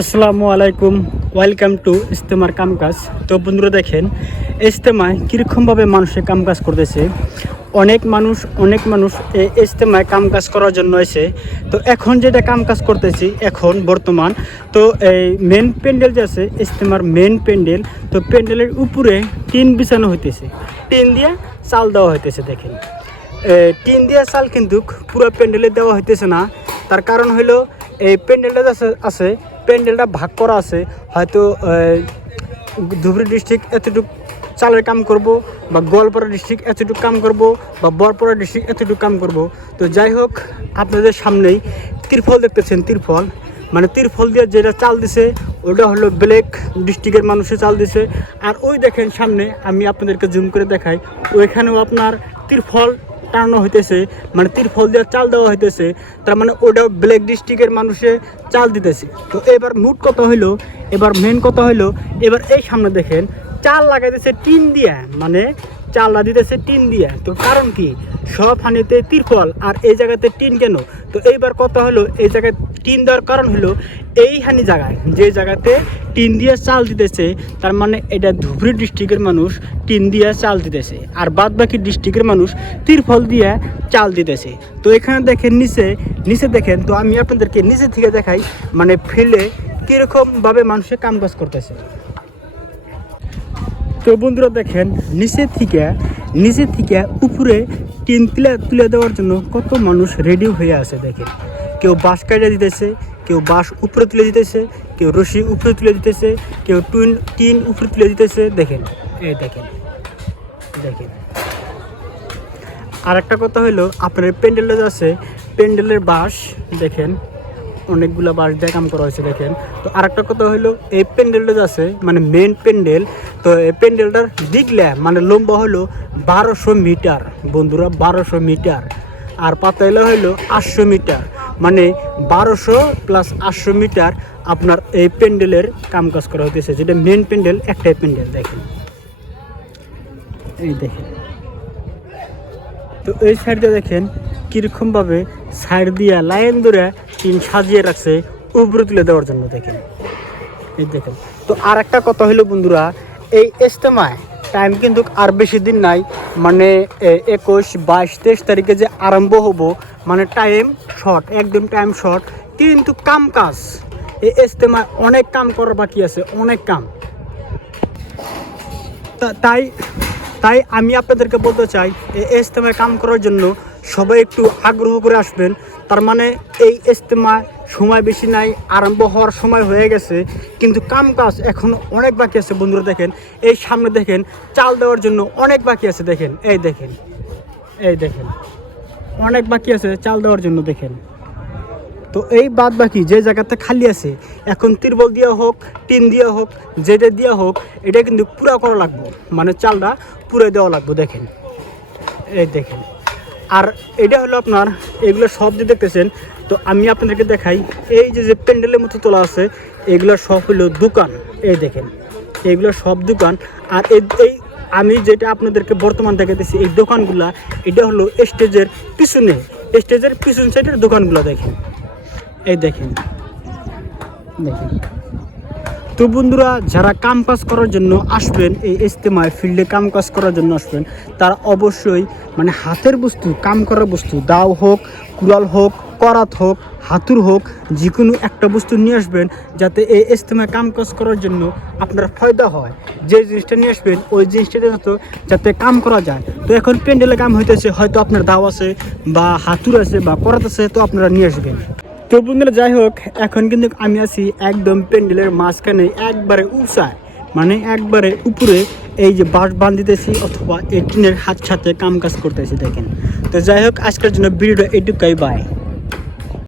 আসসালামু আলাইকুম, welcome to ইজতেমার কামকাজ। তো বন্ধুরা দেখেন, ইজতেমায় কীরকমভাবে মানুষে কামকাজ করতেছে। অনেক মানুষ এই ইজতেমায় কামকাজ করার জন্য এসে। তো এখন যেটা কামকাজ করতেছি এখন বর্তমান, তো এই মেন প্যান্ডেল যে আছে ইজতেমার মেন প্যান্ডেল, তো প্যান্ডেলের উপরে টিন বিছানো হইতেছে, টিন দিয়ে চাল দেওয়া হইতেছে। দেখেন, টিন দিয়ে চাল কিন্তু পুরো প্যান্ডেলে দেওয়া হইতেছে না। তার কারণ হলো এই প্যান্ডেলটা আছে প্যান্ডেলটা ভাগ করা আছে। হয়তো ধুবড়ী ডিস্ট্রিক্ট এতটুকু চালের কাম করব, বা গোয়ালপাড়া ডিস্ট্রিক্ট এতটুকু কাম করব, বা বরপাড়া ডিস্ট্রিক্ট এতটুকু কাম করব। তো যাই হোক, আপনাদের সামনেই তিরফল দেখতেছেন। তিরফল মানে তিরফল দিয়ে যেটা চাল দিছে ওটা হলো ব্ল্যাক ডিস্ট্রিক্টের মানুষে চাল দিছে। আর ওই দেখেন সামনে, আমি আপনাদেরকে জুম করে দেখাই, ওইখানেও আপনার তিরফল টানানো হইতেছে, মানে তিরফল দিয়ে চাল দেওয়া হইতেছে। তার মানে ওটাও ব্ল্যাক ডিস্ট্রিক্টের মানুষে চাল দিতেছে। তো এবার মুট কথা হইলো, এবার মেন কথা হইলো, এবার এই সামনে দেখেন চাল লাগাইতেছে টিন দিয়া, মানে চাল দিতেছে টিন দিয়া। তো কারণ কি, সব হানিতে তিরফল আর এই জায়গাতে টিন কেন? তো এইবার কথা হলো, এই জায়গায় টিন দেওয়ার কারণ হলো এইখানি জায়গায় যে জায়গাতে টিন দিয়ে চাল দিতেছে, তার মানে এটা ধুবড়ী ডিস্ট্রিক্টের মানুষ টিন দিয়ে চাল দিতেছে, আর বাদ বাকি ডিস্ট্রিক্টের মানুষ তিরফল দিয়ে চাল দিতেছে। তো এখানে দেখেন নিচে দেখেন, তো আমি আপনাদেরকে নিচে থেকে দেখাই, মানে ফিল্ডে কীরকমভাবে মানুষের কাজ করতেছে। তো বন্ধুরা দেখেন, নিচে থেকে উপরে টিন তুলে দেওয়ার জন্য কত মানুষ রেডি হয়ে আছে। দেখেন, কেউ বাঁশ কাটা দিতেছে, কেউ বাঁশ উপরে তুলে দিতেছে, কেউ রশি উপরে তুলে দিতেছে, কেউ টিন উপরে তুলে দিতেছে। দেখেন, এই দেখেন। আর একটা কথা হলো, আপনার প্যান্ডেলটা আছে, প্যান্ডেলের বাঁশ দেখেন, অনেকগুলো বাঁশ দিয়ে কাম করা হয়েছে। দেখেন, তো আর একটা কথা হলো, এই প্যান্ডেলটা আছে মানে মেন প্যান্ডেল, তো এই প্যান্ডেলটার দিকলে মানে লম্বা হলো 1200 মিটার বন্ধুরা, 1200 মিটার। আর পাতাইলা হইলো 800 মিটার, মানে 1200 প্লাস 800 মিটার আপনার এই প্যান্ডেলের কাজ করা হইতেছে, যেটা মেন প্যান্ডেল একটাই প্যান্ডেল। দেখেন, এই দেখেন। তো এই সাইডে দেখেন কীরকমভাবে সাইড দিয়ে লাইন ধরে টিন সাজিয়ে রাখছে উপরে তুলে দেওয়ার জন্য। দেখেন, এই দেখেন। তো আর একটা কথা হলো বন্ধুরা, এই ইজতেমায় টাইম কিন্তু আর বেশি দিন নাই, মানে 21, 22, 23 তারিখে যে আরম্ভ হবো, মানে টাইম শর্ট, একদম টাইম শর্ট। কিন্তু কাজ এই ইজতেমায় অনেক কাম করার বাকি আছে, অনেক কাম। তাই আমি আপনাদেরকে বলতে চাই, এই ইজতেমায় কাম করার জন্য সবাই একটু আগ্রহ করে আসবেন। তার মানে এই ইজতেমায় সময় বেশি নাই, আরম্ভ হওয়ার সময় হয়ে গেছে, কিন্তু কাজ এখনও অনেক বাকি আছে বন্ধুরা। দেখেন, এই সামনে দেখেন চাল দেওয়ার জন্য অনেক বাকি আছে। দেখেন, এই দেখেন অনেক বাকি আছে চাল দেওয়ার জন্য। দেখেন, তো এই বাদ বাকি যে জায়গাতে খালি আছে, এখন তিরপল দেওয়া হোক, টিন দেওয়া হোক, যেটা দেওয়া হোক, এটা কিন্তু পুরা করা লাগবে, মানে চালটা পুরো দেওয়া লাগবে। দেখেন, এই দেখেন। আর এটা হলো আপনার, এগুলো সব যে দেখতেছেন, তো আমি আপনাদেরকে দেখাই, এই যে প্যান্ডেলের মতো তোলা আছে, এগুলো সব হলো দোকান। এই দেখেন, এগুলো সব দোকান। আর এই আমি যেটা আপনাদেরকে বর্তমান দেখাতেছি, এই দোকানগুলা, এটা হলো স্টেজের পিছন সাইডের দোকানগুলো। দেখেন, এই দেখেন। তো বন্ধুরা, যারা কাজ করার জন্য আসবেন, এই ইজতেমায় ফিল্ডে কাজ করার জন্য আসবেন, তারা অবশ্যই মানে হাতের বস্তু, কাম করার বস্তু, দাও হোক, কুড়াল হোক, করাত হোক, হাতুর হোক, যে কোনো একটা বস্তু নিয়ে আসবেন, যাতে এই ইজতেমায় কাজ করার জন্য আপনার ফায়দা হয়। যে জিনিসটা নিয়ে আসবেন, ওই জিনিসটা যাতে কাম করা যায়। তো এখন প্যান্ডেলে কাম হইতেছে, হয়তো আপনার দাও আছে, বা হাতুর আছে, বা করাত আছে, তো আপনারা নিয়ে আসবেন। তো বন্ধুরা, যাই হোক, এখন কিন্তু আমি আছি একদম প্যান্ডেলের মাঝখানে, একবারে উঁচায়, মানে একবারে উপরে, এই যে বাঁশ বাঁধিতেছি অথবা এই টিনের হাত সাথে কাজ করতেছি। দেখেন, তো যাই হোক, আজকের জন্য ভিডিওটা এটুকুই, বাই।